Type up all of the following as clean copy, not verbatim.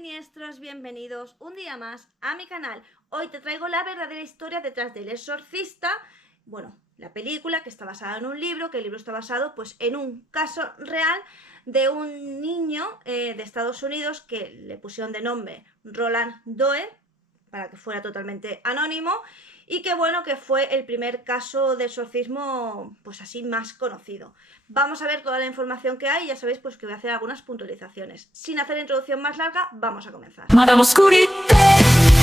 siniestros, bienvenidos un día más a mi canal. Hoy te traigo la verdadera historia detrás del Exorcista. Bueno, la película que está basada en un libro, que el libro está basado pues en un caso real de un niño de Estados Unidos que le pusieron de nombre Roland Doe para que fuera totalmente anónimo y que bueno, que fue el primer caso de exorcismo pues así más conocido. Vamos a ver toda la información que hay y ya sabéis pues que voy a hacer algunas puntualizaciones. Sin hacer la introducción más larga, vamos a comenzar. Madame Oscurite,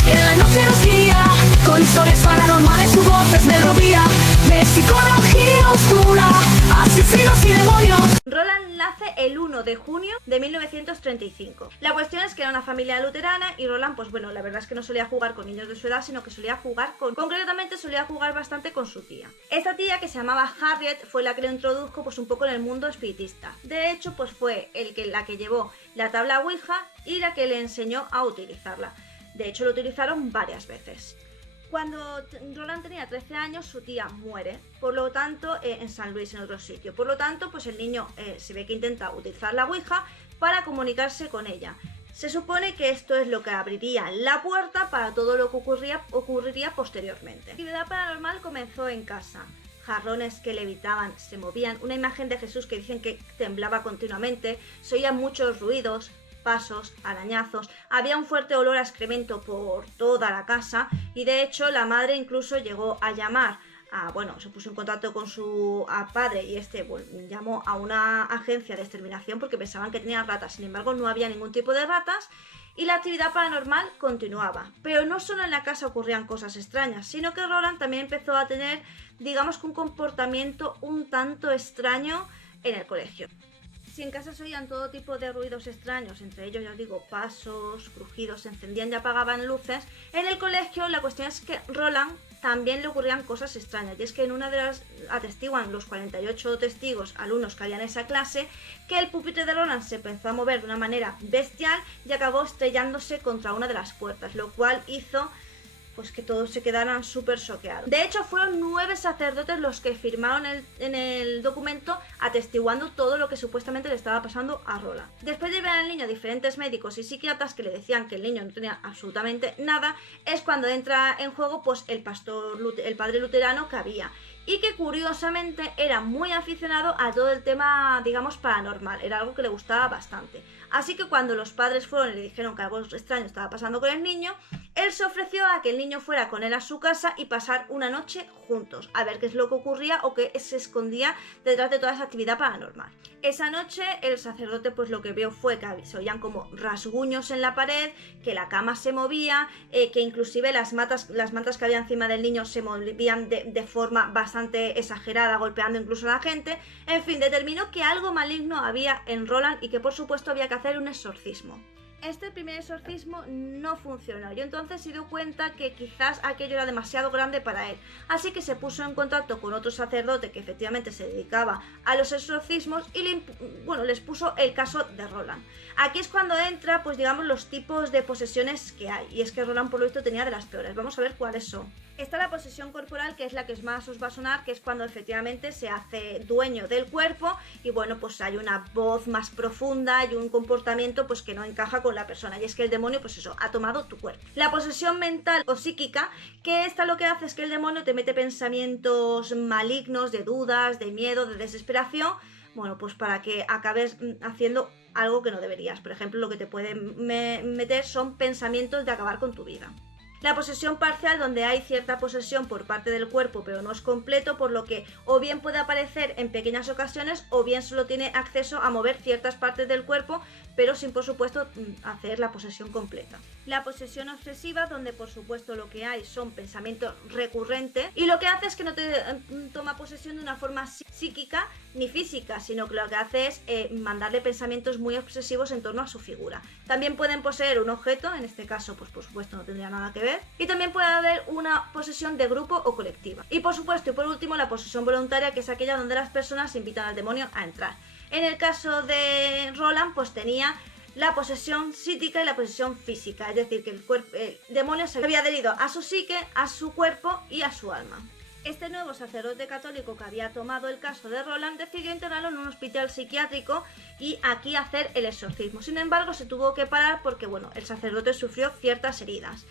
en la noche nos guía, con historias paranormales, su voz es melodía, de psicología oscura, asesinos y demonios. Roland nace el 1 de junio de 1935. La cuestión es que era una familia luterana y Roland, pues bueno, la verdad es que no solía jugar con niños de su edad, sino que solía jugar concretamente solía jugar bastante con su tía. Esta tía, que se llamaba Harriet, fue la que le introdujo pues un poco en el mundo espiritista. De hecho, pues fue la que llevó la tabla Ouija y la que le enseñó a utilizarla. De hecho, lo utilizaron varias veces. Cuando Roland tenía 13 años, su tía muere, por lo tanto, en San Luis, en otro sitio. Por lo tanto, pues el niño se ve que intenta utilizar la Ouija para comunicarse con ella. Se supone que esto es lo que abriría la puerta para todo lo que ocurriría posteriormente. La actividad paranormal comenzó en casa. Jarrones que levitaban, se movían, una imagen de Jesús que dicen que temblaba continuamente, se oían muchos ruidos, pasos, arañazos, había un fuerte olor a excremento por toda la casa y de hecho la madre incluso llegó a llamar se puso en contacto con su padre y llamó a una agencia de exterminación porque pensaban que tenían ratas. Sin embargo, no había ningún tipo de ratas y la actividad paranormal continuaba. Pero no solo en la casa ocurrían cosas extrañas, sino que Roland también empezó a tener, digamos, que un comportamiento un tanto extraño en el colegio. Si en casa se oían todo tipo de ruidos extraños, entre ellos, ya os digo, pasos, crujidos, se encendían y apagaban luces, en el colegio la cuestión es que Roland también le ocurrían cosas extrañas, y es que en una de las atestiguan los 48 testigos alumnos que había en esa clase que el pupitre de Roland se empezó a mover de una manera bestial y acabó estrellándose contra una de las puertas, lo cual hizo pues que todos se quedaran súper choqueados. De hecho, fueron 9 sacerdotes los que firmaron en el documento atestiguando todo lo que supuestamente le estaba pasando a Roland. Después de ver al niño a diferentes médicos y psiquiatras que le decían que el niño no tenía absolutamente nada, es cuando entra en juego pues el padre luterano que había. Y que curiosamente era muy aficionado a todo el tema, digamos, paranormal. Era algo que le gustaba bastante. Así que cuando los padres fueron y le dijeron que algo extraño estaba pasando con el niño, él se ofreció a que el niño fuera con él a su casa y pasar una noche juntos, a ver qué es lo que ocurría o qué se escondía detrás de toda esa actividad paranormal. Esa noche el sacerdote pues lo que vio fue que se oían como rasguños en la pared, que la cama se movía, que inclusive las mantas que había encima del niño se movían de forma bastante exagerada, golpeando incluso a la gente. En fin, determinó que algo maligno había en Roland y que por supuesto había que hacer un exorcismo. Este primer exorcismo no funcionó y entonces se dio cuenta que quizás aquello era demasiado grande para él, así que se puso en contacto con otro sacerdote que efectivamente se dedicaba a los exorcismos y les puso el caso de Roland. Aquí es cuando entra pues digamos los tipos de posesiones que hay, y es que Roland por lo visto tenía de las peores. Vamos a ver cuáles son. Está la posesión corporal, que es la que más os va a sonar, que es cuando efectivamente se hace dueño del cuerpo y bueno, pues hay una voz más profunda y un comportamiento pues que no encaja con la persona, y es que el demonio pues eso, ha tomado tu cuerpo. La posesión mental o psíquica, que esta lo que hace es que el demonio te mete pensamientos malignos, de dudas, de miedo, de desesperación, bueno, pues para que acabes haciendo algo que no deberías. Por ejemplo, lo que te puede meter son pensamientos de acabar con tu vida. La posesión parcial, donde hay cierta posesión por parte del cuerpo pero no es completo, por lo que o bien puede aparecer en pequeñas ocasiones o bien solo tiene acceso a mover ciertas partes del cuerpo pero sin por supuesto hacer la posesión completa. La posesión obsesiva, donde por supuesto lo que hay son pensamientos recurrentes y lo que hace es que no te toma posesión de una forma psíquica ni física, sino que lo que hace es mandarle pensamientos muy obsesivos en torno a su figura. También pueden poseer un objeto, en este caso pues por supuesto no tendría nada que ver, y también puede haber una posesión de grupo o colectiva. Y por supuesto y por último la posesión voluntaria, que es aquella donde las personas invitan al demonio a entrar. En el caso de Roland pues tenía la posesión psíquica y la posesión física, es decir que el demonio se había adherido a su psique, a su cuerpo y a su alma. Este nuevo sacerdote católico que había tomado el caso de Roland decidió internarlo en un hospital psiquiátrico y aquí hacer el exorcismo. Sin embargo, se tuvo que parar porque, bueno, el sacerdote sufrió ciertas heridas.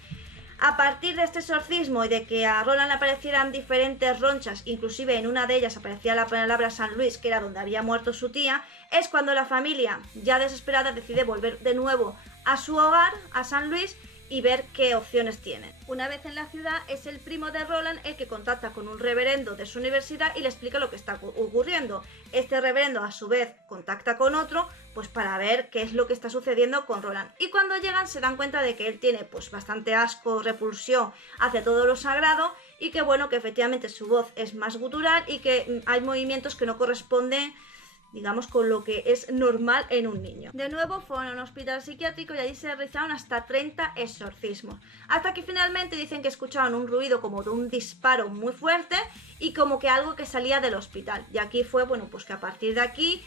A partir de este exorcismo y de que a Roland le aparecieran diferentes ronchas, inclusive en una de ellas aparecía la palabra San Luis, que era donde había muerto su tía, es cuando la familia, ya desesperada, decide volver de nuevo a su hogar, a San Luis, y ver qué opciones tienen. Una vez en la ciudad, es el primo de Roland el que contacta con un reverendo de su universidad y le explica lo que está ocurriendo. Este reverendo, a su vez, contacta con otro, pues para ver qué es lo que está sucediendo con Roland. Y cuando llegan se dan cuenta de que él tiene pues bastante asco, repulsión hacia todo lo sagrado y que bueno, que efectivamente su voz es más gutural y que hay movimientos que no corresponden, digamos, con lo que es normal en un niño. De nuevo fueron a un hospital psiquiátrico y allí se realizaron hasta 30 exorcismos. Hasta que finalmente dicen que escucharon un ruido como de un disparo muy fuerte y como que algo que salía del hospital. Y aquí fue, bueno, pues que a partir de aquí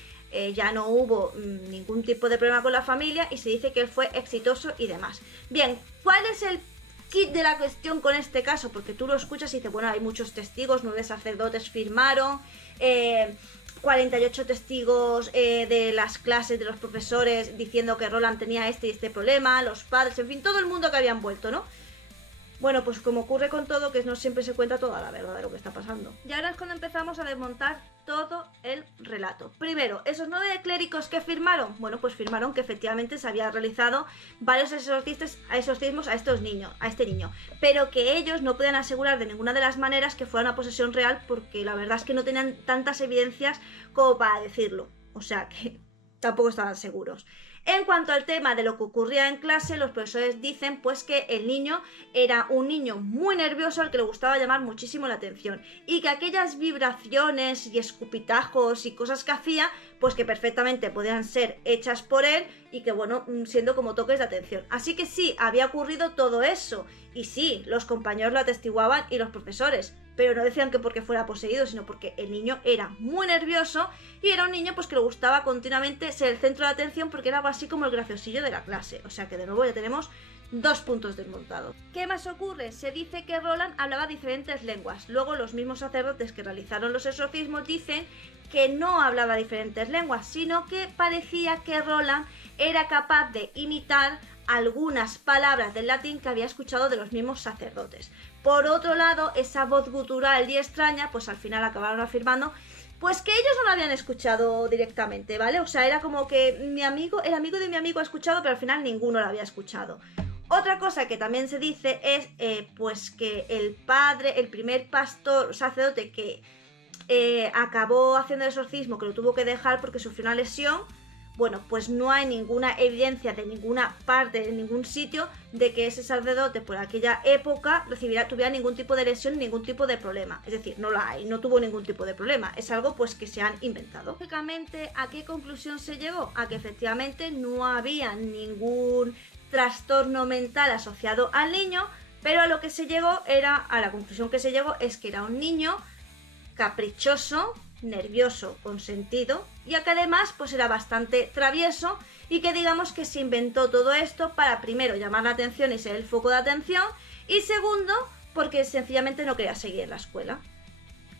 ya no hubo ningún tipo de problema con la familia y se dice que él fue exitoso y demás. Bien, ¿cuál es el kit de la cuestión con este caso? Porque tú lo escuchas y dices, bueno, hay muchos testigos, 9 sacerdotes firmaron, 48 testigos de las clases de los profesores diciendo que Roland tenía este y este problema, los padres, en fin, todo el mundo que habían vuelto, ¿no? Bueno, pues como ocurre con todo, que no siempre se cuenta toda la verdad de lo que está pasando. Y ahora es cuando empezamos a desmontar todo el relato. Primero, esos 9 clérigos que firmaron, bueno, pues firmaron que efectivamente se había realizado varios exorcismos a estos niños, a este niño, pero que ellos no podían asegurar de ninguna de las maneras que fuera una posesión real, porque la verdad es que no tenían tantas evidencias como para decirlo, o sea que tampoco estaban seguros. En cuanto al tema de lo que ocurría en clase, los profesores dicen pues que el niño era un niño muy nervioso al que le gustaba llamar muchísimo la atención y que aquellas vibraciones y escupitajos y cosas que hacía, pues que perfectamente podían ser hechas por él y que bueno, siendo como toques de atención. Así que sí, había ocurrido todo eso y sí, los compañeros lo atestiguaban y los profesores, pero no decían que porque fuera poseído, sino porque el niño era muy nervioso y era un niño pues que le gustaba continuamente ser el centro de atención porque era algo así como el graciosillo de la clase. O sea que de nuevo ya tenemos 2 puntos desmontados. ¿Qué más ocurre? Se dice que Roland hablaba diferentes lenguas. Luego los mismos sacerdotes que realizaron los exorcismos dicen que no hablaba diferentes lenguas, sino que parecía que Roland era capaz de imitar algunas palabras del latín que había escuchado de los mismos sacerdotes. Por otro lado, esa voz gutural y extraña, pues al final acabaron afirmando pues que ellos no lo habían escuchado directamente, ¿vale? O sea, era como que el amigo de mi amigo ha escuchado, pero al final ninguno lo había escuchado. Otra cosa que también se dice es pues que el primer pastor, sacerdote que acabó haciendo el exorcismo, que lo tuvo que dejar porque sufrió una lesión, bueno, pues no hay ninguna evidencia de ninguna parte, de ningún sitio, de que ese sacerdote por aquella época tuviera ningún tipo de lesión, ningún tipo de problema. Es decir, no la hay, no tuvo ningún tipo de problema. Es algo pues que se han inventado. Lógicamente, ¿a qué conclusión se llegó? A que efectivamente no había ningún trastorno mental asociado al niño, pero a lo que se llegó a la conclusión que se llegó es que era un niño caprichoso, nervioso, consentido y que además pues era bastante travieso y que digamos que se inventó todo esto para primero llamar la atención y ser el foco de atención y segundo porque sencillamente no quería seguir en la escuela.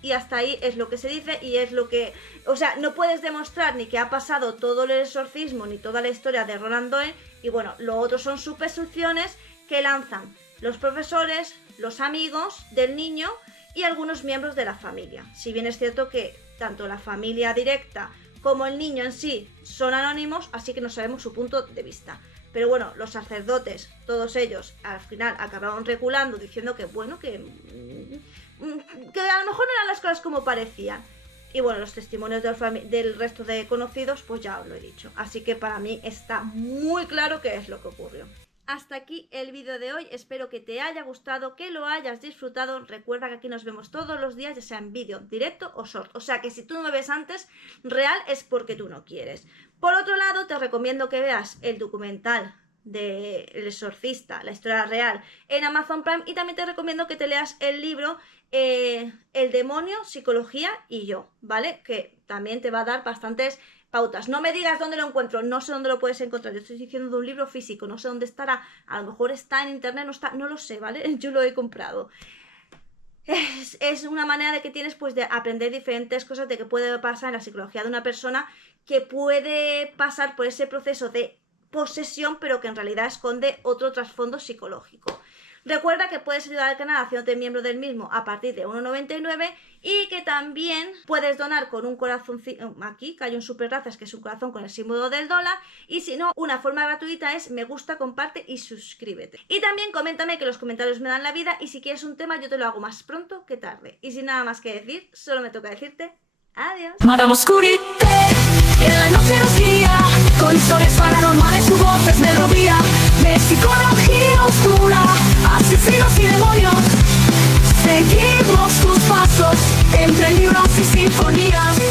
Y hasta ahí es lo que se dice y es lo que... O sea, no puedes demostrar ni que ha pasado todo el exorcismo ni toda la historia de Roland Doyle y bueno, lo otro son suposiciones que lanzan los profesores, los amigos del niño y algunos miembros de la familia. Si bien es cierto que tanto la familia directa como el niño en sí son anónimos, así que no sabemos su punto de vista. Pero bueno, los sacerdotes, todos ellos, al final acabaron reculando diciendo que bueno, que a lo mejor no eran las cosas como parecían. Y bueno, los testimonios del resto de conocidos, pues ya os lo he dicho. Así que para mí está muy claro qué es lo que ocurrió. Hasta aquí el vídeo de hoy, espero que te haya gustado, que lo hayas disfrutado. Recuerda que aquí nos vemos todos los días, ya sea en vídeo, directo o short. O sea que si tú no me ves antes, real es porque tú no quieres. Por otro lado, te recomiendo que veas el documental de El Exorcista, la historia real, en Amazon Prime. Y también te recomiendo que te leas el libro El demonio, psicología y yo, ¿vale? Que también te va a dar bastantes pautas. No me digas dónde lo encuentro, no sé dónde lo puedes encontrar. Yo estoy diciendo de un libro físico, no sé dónde estará. A lo mejor está en internet, no está, no lo sé, ¿vale? Yo lo he comprado. es una manera de que tienes pues de aprender diferentes cosas de que puede pasar en la psicología de una persona que puede pasar por ese proceso de posesión, pero que en realidad esconde otro trasfondo psicológico. Recuerda que puedes ayudar al canal haciéndote miembro del mismo a partir de 1,99 y que también puedes donar con un corazoncito, aquí que hay un super gracias que es un corazón con el símbolo del dólar, y si no, una forma gratuita es me gusta, comparte y suscríbete. Y también coméntame, que los comentarios me dan la vida, y si quieres un tema yo te lo hago más pronto que tarde. Y sin nada más que decir, solo me toca decirte adiós. Madame Oscurité, en la noche nos guía, con historias paranormales, su voz es melodía de psicología oscura, asesinos y demonios. Seguimos tus pasos entre libros y sinfonías.